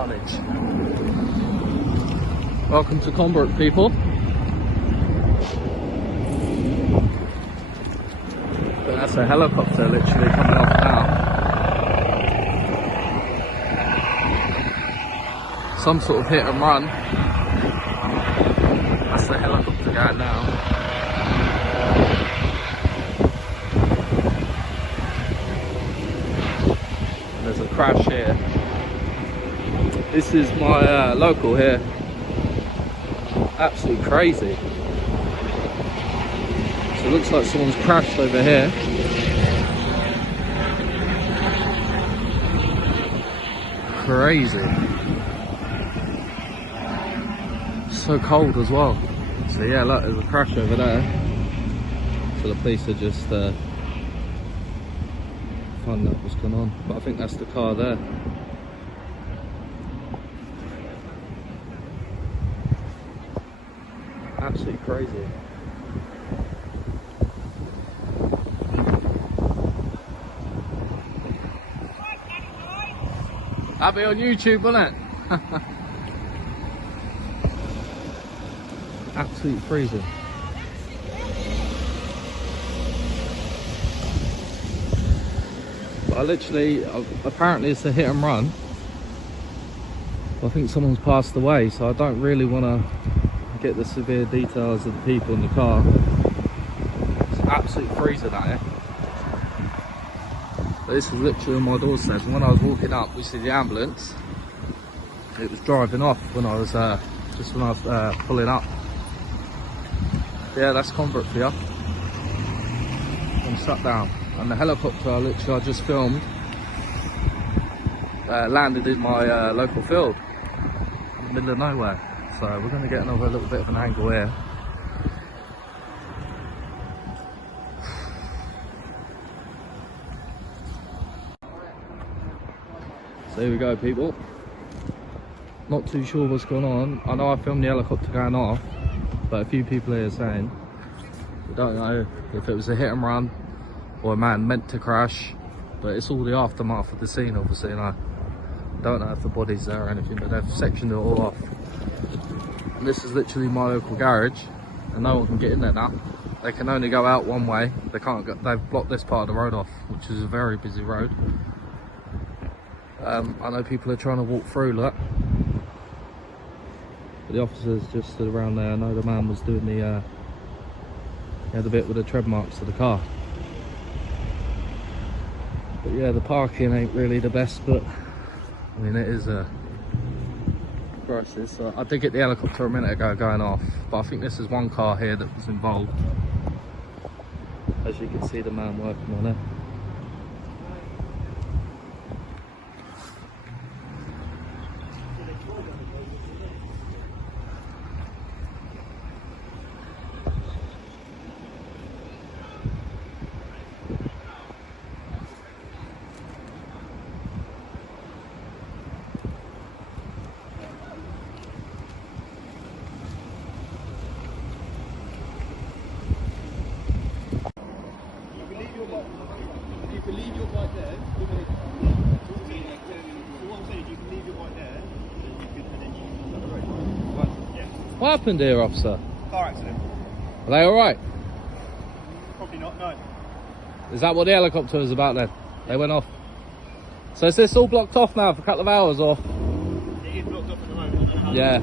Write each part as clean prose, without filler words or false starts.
Carnage. Welcome to Conbrook, people. But that's a helicopter literally coming off now. Some sort of hit and run. That's the helicopter going now. And there's a crash here. This is my local here. Absolutely crazy. So it looks like someone's crashed over here. Crazy. So cold as well. So yeah, look, there's a crash over there. So the police are just finding out what's going on. But I think that's the car there. Absolutely crazy. That'll be on YouTube, won't it? Absolutely freezing. But I literally, apparently it's a hit and run. I think someone's passed away, so I don't really want to get the severe details of the people in the car. It's absolutely freezing out here. But this is literally on my doorstep, and when I was walking up, we see the ambulance. It was driving off when I was just when I was pulling up. Yeah, that's Convert for you. I'm shut down, and the helicopter literally I just filmed landed in my local field in the middle of nowhere. So we're going to get another little bit of an angle here. So here we go, people. Not too sure what's going on. I know I filmed the helicopter going off, but a few people here are saying we don't know if it was a hit and run or a man meant to crash, but it's all the aftermath of the scene, obviously, and I don't know if the body's there or anything, but they've sectioned it all off. And this is literally my local garage, and no one can get in there now. They can only go out one way. They can't go, they've blocked this part of the road off, which is a very busy road. I know people are trying to walk through, look. But the officers just stood around there. I know the man was doing the, he had the bit with the tread marks of the car. But yeah, the parking ain't really the best, but I mean, it is a crisis. I did get the helicopter a minute ago going off, but I think this is one car here that was involved. As you can see, the man working on it. You can leave your bike there. So what I'm saying, you can leave your bike there, and then you can on the road. Right. Yeah. What happened here, officer? Car accident. Are they alright? Probably not, no. Is that what the helicopter was about then? They went off. So is this all blocked off now for a couple of hours, or? It is blocked off at the moment. I don't know how Yeah.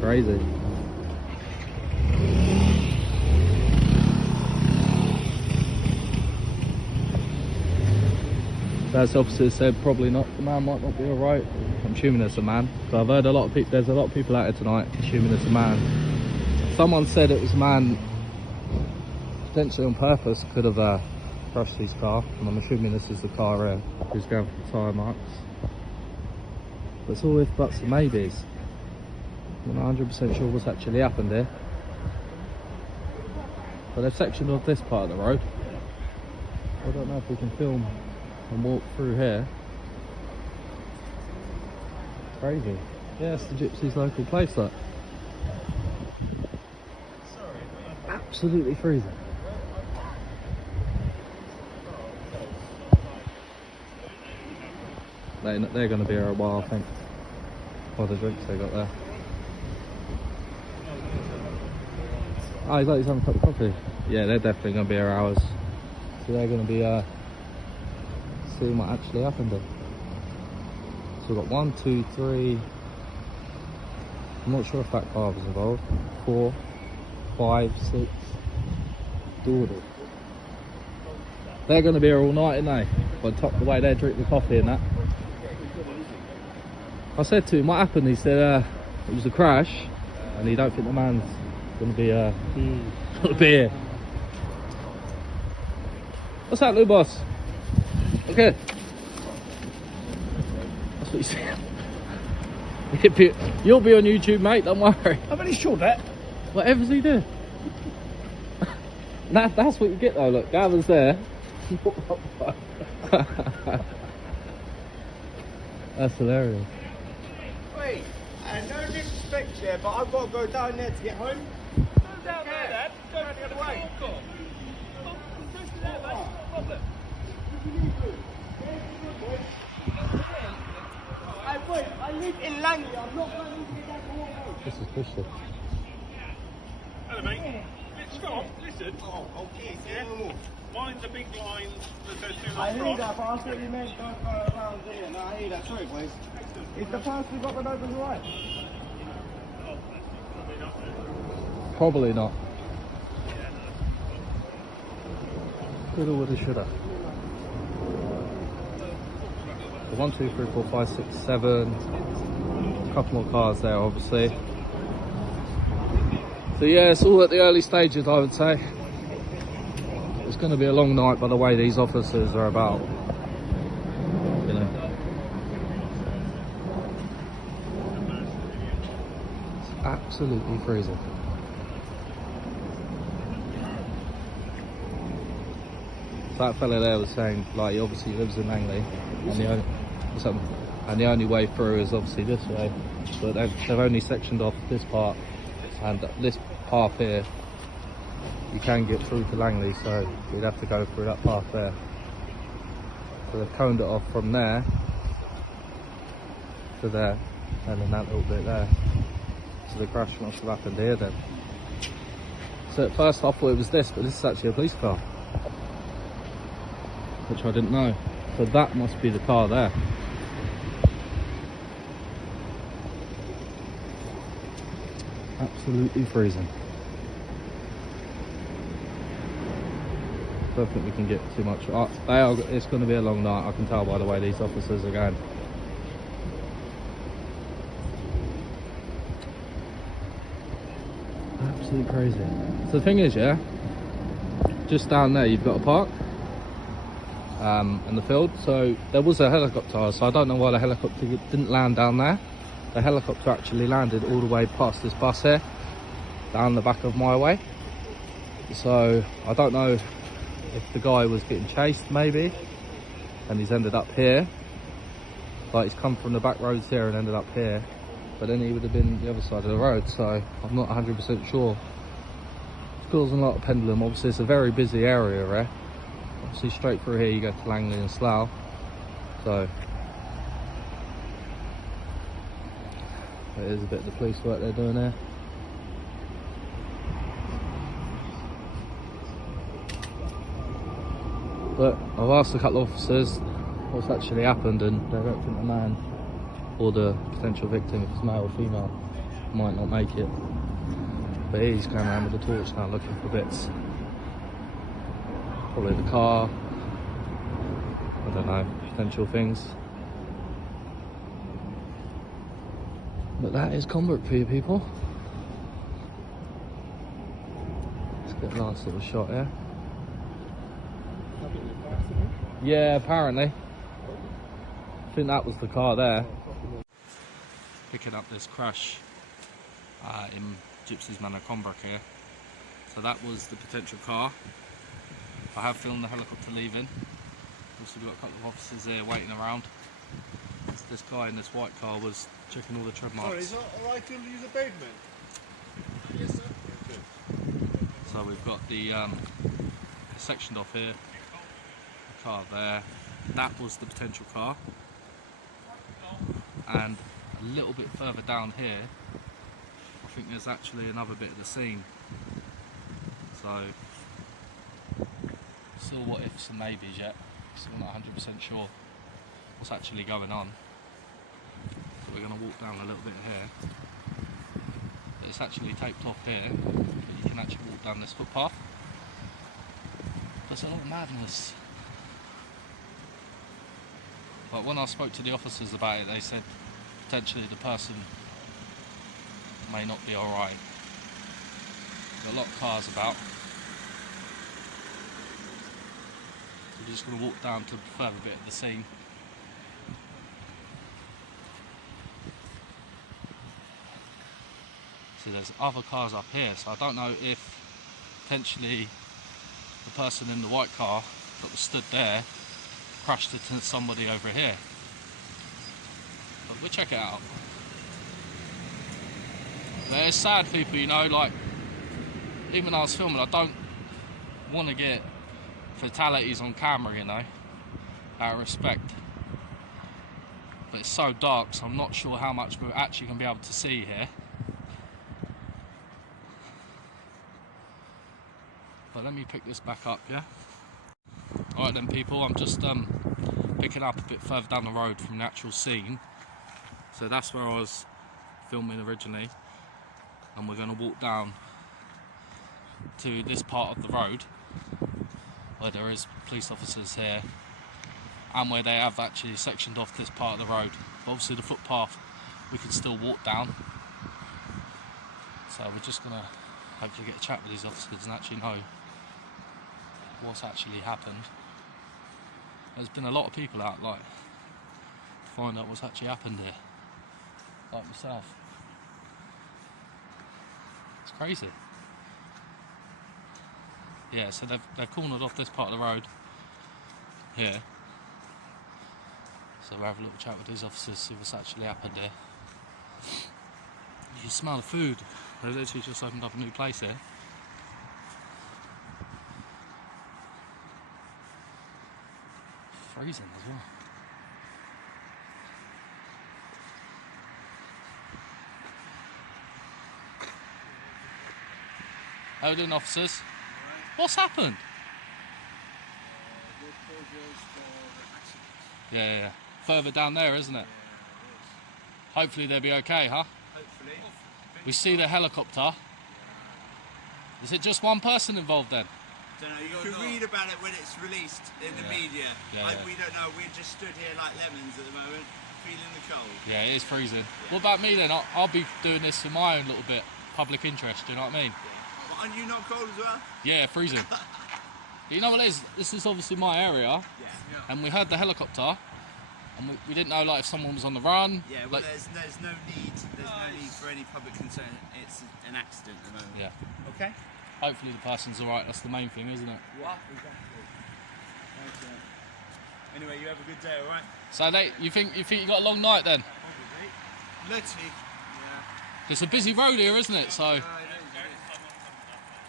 Crazy. As officers said, probably not. The man might not be alright. I'm assuming it's a man. So I've heard a lot of people. There's a lot of people out here tonight assuming it's a man. Someone said it was a man, potentially on purpose, could have crushed his car. And I'm assuming this is the car who's going for the tyre marks. But it's all if buts and maybes. I'm not 100% sure what's actually happened here. But they've sectioned off this part of the road. I don't know if we can film and walk through here. Crazy. Yeah, it's the Gypsy's local place, look. Absolutely freezing. they're going to be here a while, I think. What the drinks they got there. Oh, he's like he's having a cup of coffee. Yeah, they're definitely going to be here hours. So they're going to be seeing what actually happened then. So we've got 1, 2, 3. I'm not sure if that car was involved. 4, 5, 6. Daughter. They're going to be here all night, aren't they? By the way they drink the coffee and that. I said to him, what happened? He said it was a crash, and he don't think the man's going to be here. What's that, Lou boss? Okay. That's what you said. You'll be on YouTube, mate. Don't worry. I'm only sure that. Whatever's he do? That's what you get though. Look, Gavin's there. That's hilarious. Wait, no disrespect there, but I've got to go down there to get home. Go down there, Dad. Go the other way. Go there, mate. No problem. Wait, I live in Langley. I'm not going to get that home. This is Christian. Hello, mate. Stop. Listen. Oh, okay, yeah. Mine's a big line that says do I not hear cross. that, but I thought you meant don't go around there. No, I hear that. Sorry, boys. Is the pass we got the open right? Probably not. Coulda, woulda, shoulda. 1, 2, 3, 4, 5, 6, 7. A couple more cars there, obviously. So yeah, it's all at the early stages, I would say. It's going to be a long night by the way these officers are about. You know. It's absolutely freezing. That fella there was saying, like, he obviously lives in Langley, and the only way through is obviously this way, but they've only sectioned off this part, and this path here, you can get through to Langley, so you'd have to go through that path there. So they've coned it off from there to there, and then that little bit there. So the crash must have happened here then. So at first I thought it was this, but this is actually a police car, which I didn't know. So that must be the car there. Absolutely freezing. Don't think we can get too much. It's going to be a long night, I can tell by the way these officers are going. Absolutely crazy. So the thing is, yeah, just down there you've got a park. In the field, so there was a helicopter, so I don't know why the helicopter didn't land down there. The helicopter actually landed all the way past this bus here, down the back of my way. So I don't know if the guy was getting chased maybe, and he's ended up here. Like he's come from the back roads here and ended up here, but then he would have been the other side of the road, so I'm not 100% sure. It's causing a lot of pendulum. Obviously it's a very busy area here. Obviously straight through here you go to Langley and Slough, so it is a bit of the police work they're doing there. But I've asked a couple of officers what's actually happened, and they don't think the man or the potential victim, if it's male or female, might not make it. But he's going around with a torch now looking for bits. Probably the car, I don't know, potential things. But that is Conbrook for you people. Let's get a last little shot here. Yeah, apparently. I think that was the car there. Picking up this crash in Gypsy's Manor, Conbrook here. So that was the potential car. I have filmed the helicopter leaving. Also got a couple of officers here waiting around. This guy in this white car was checking all the tread marks. Sorry, is it alright to use a pavement? Yes, sir. Okay. So we've got the sectioned off here. The car there. That was the potential car. and a little bit further down here I think there's actually another bit of the scene. So still what ifs and maybes yet, still not 100% sure what's actually going on. So we're going to walk down a little bit here. It's actually taped off here, but you can actually walk down this footpath. There's a lot of madness. But when I spoke to the officers about it, they said potentially the person may not be alright. There's a lot of cars about. So we're just going to walk down to a further bit of the scene. So there's other cars up here, so I don't know if potentially the person in the white car that was stood there crashed into somebody over here. But we'll check it out. But it's sad, people, you know, like, even when I was filming, I don't want to get fatalities on camera, you know, out of respect. But it's so dark, so I'm not sure how much we're actually going to be able to see here. But let me pick this back up, yeah? Alright then, people, I'm just picking up a bit further down the road from the actual scene. So that's where I was filming originally. And we're going to walk down to this part of the road where there is police officers here and where they have actually sectioned off this part of the road. But obviously the footpath we can still walk down. So we're just going to hopefully get a chat with these officers and actually know what's actually happened. There's been a lot of people out, like, to find out what's actually happened here, like myself. It's crazy. Yeah, so they've cornered off this part of the road here. So we'll have a little chat with these officers, see what's actually happened here. You can smell the food. They've literally just opened up a new place here. Freezing as well. How are we doing, officers? Right. What's happened? Yeah. Further down there, isn't it? Yeah, it is. Hopefully they'll be okay, huh? Hopefully. We see the helicopter. Is it just one person involved then? Don't know, you can read about it when it's released in the media. We don't know, we're just stood here like lemons at the moment, feeling the cold. Yeah, it is freezing. Yeah. What about me then? I'll be doing this for my own little bit, public interest, do you know what I mean? Yeah. Well, aren't you not cold as well? Yeah, freezing. You know what it is? This is obviously my area, and we heard the helicopter, and we didn't know like if someone was on the run. Yeah, well, there's no need for any public concern. It's an accident at the moment. Yeah. Okay. Hopefully the person's alright, that's the main thing, isn't it? Yeah, exactly. Okay. Anyway, you have a good day, alright? So you think you got a long night then? Probably. Literally, yeah. It's a busy road here, isn't it? So it is.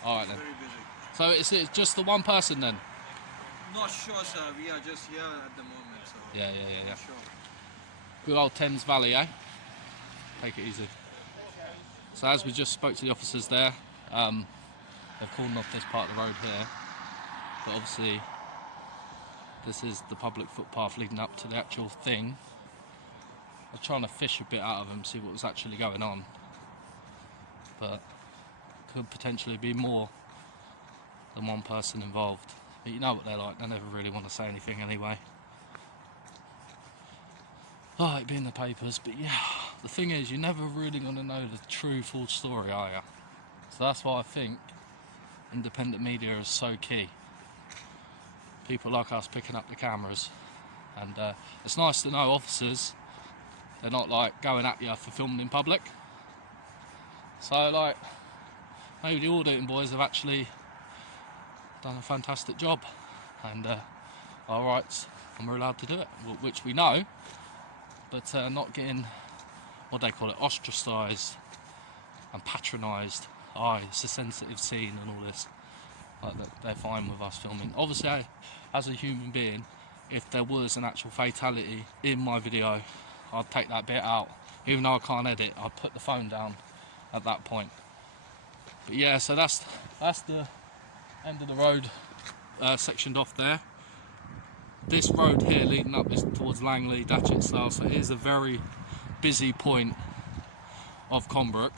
Alright then. Very busy. So it's just the one person then? Not sure, sir. We are just here at the moment, so... Yeah. Not sure. Good old Thames Valley, eh? Take it easy. So as we just spoke to the officers there, they've cordoned off this part of the road here, but obviously this is the public footpath leading up to the actual thing. I'm trying to fish a bit out of them, see what was actually going on, but could potentially be more than one person involved. But you know what they're like, they never really want to say anything anyway. Oh, it'd be in the papers, but yeah, the thing is, you're never really going to know the true full story, are you? So that's why I think independent media is so key. People like us picking up the cameras, and it's nice to know officers, they're not like going at you for filming in public. So like, maybe the auditing boys have actually done a fantastic job, and our rights, and we're allowed to do it, which we know, but not getting, what they call it, ostracised and patronised. Oh, it's a sensitive scene and all this. Like, they're fine with us filming. Obviously, as a human being, if there was an actual fatality in my video, I'd take that bit out. Even though I can't edit, I'd put the phone down at that point. But yeah, so that's the end of the road sectioned off there. This road here leading up is towards Langley, Datchet Slough, so it is a very busy point of Combrook.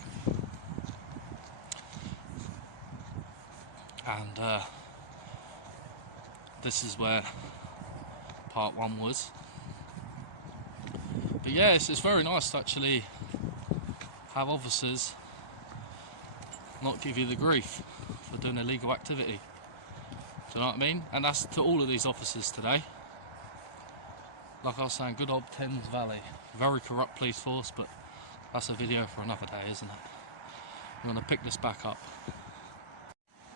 And this is where part 1 was. But yeah, it's very nice to actually have officers not give you the grief for doing illegal activity. Do you know what I mean? And that's to all of these officers today. Like I was saying, good old Thames Valley. Very corrupt police force, but that's a video for another day, isn't it? I'm going to pick this back up.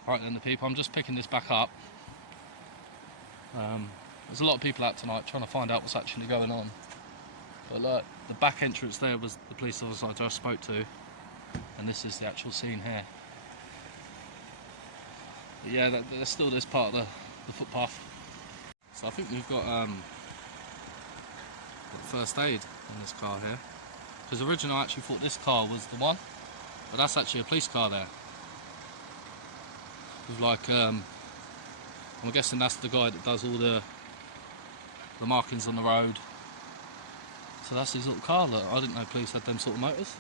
Alright then, the people, I'm just picking this back up. There's a lot of people out tonight trying to find out what's actually going on. But look, the back entrance there was the police officer I just spoke to, and this is the actual scene here. But yeah, there's still this part of the footpath. So I think we've got first aid in this car here. Because originally I actually thought this car was the one, but that's actually a police car there. With like, I'm guessing that's the guy that does all the markings on the road. So that's his little car. Look, I didn't know police had them sort of motors.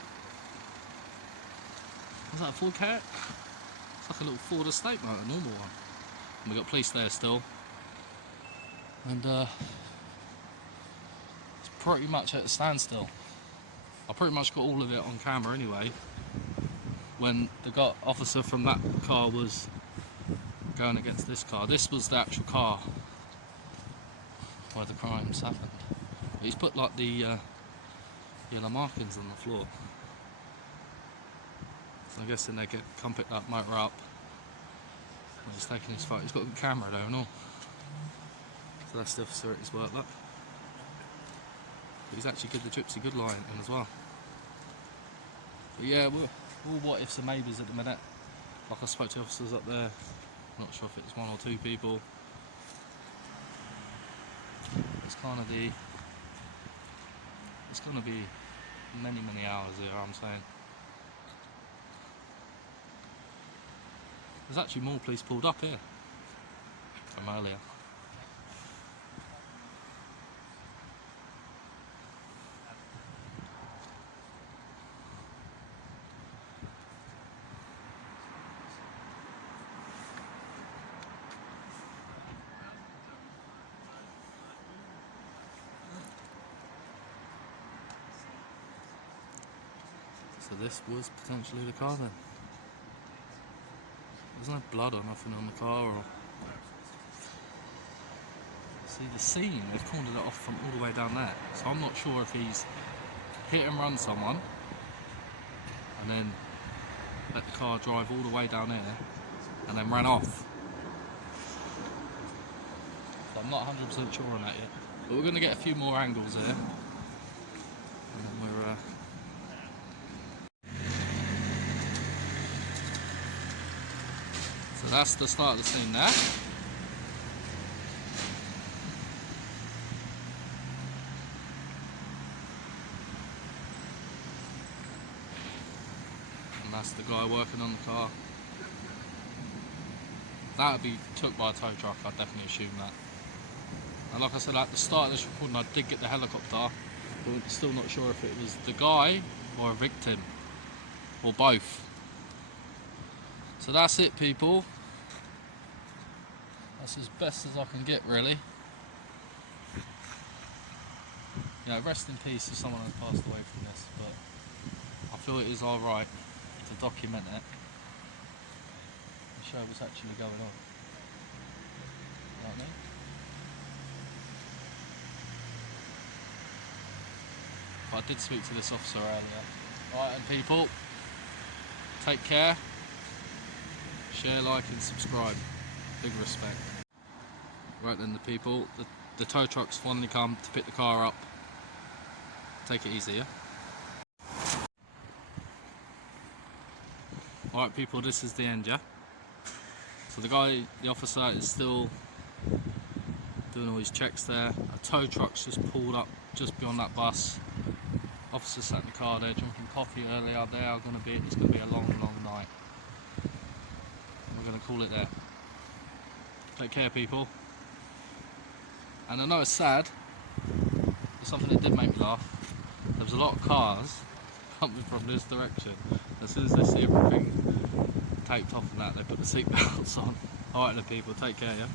Is that a Ford Cat? It's like a little Ford Estate motor, a normal one. And we got police there still. And it's pretty much at a standstill. I pretty much got all of it on camera anyway. When the officer from that car was going against this car. This was the actual car where the crimes happened. He's put like the yellow markings on the floor. So I'm guessing they come pick that motor up. And he's taking his photo. He's got a camera though and all. So that's the officer at his work, look. But he's actually given the Gypsy good line in as well. But yeah, we're all what ifs and maybes at the minute. Like I spoke to officers up there. Not sure if it's 1 or 2 people. It's kind of it's going to be many hours here, I'm saying. There's actually more police pulled up here from earlier. So this was potentially the car then. There's no blood or nothing on the car or... See the scene, they've cornered it off from all the way down there. So I'm not sure if he's hit and run someone and then let the car drive all the way down here and then ran off. So I'm not 100% sure on that yet. But we're going to get a few more angles here. And then we're... So that's the start of the scene there. And that's the guy working on the car. That would be took by a tow truck, I'd definitely assume that. And like I said, at the start of this recording I did get the helicopter, but we're still not sure if it was the guy or a victim, or both. So that's it, people. That's as best as I can get, really. Yeah, rest in peace if someone has passed away from this, but I feel it is alright to document it and show what's actually going on. You know what I mean? But I did speak to this officer earlier. Right, and people, take care. Share, like and subscribe. Big respect. Right then, the people, the tow truck's finally come to pick the car up. Take it easy, yeah? Alright people, this is the end, yeah? So the officer is still doing all his checks there. A tow truck's just pulled up just beyond that bus. Officer sat in the car there drinking coffee earlier. It's gonna be a long, long night. We're gonna call it there. Take care, people. And I know it's sad, but something that did make me laugh. There was a lot of cars coming from this direction. As soon as they see everything taped off and that, they put the seat belts on. Alright then, people, take care, yeah?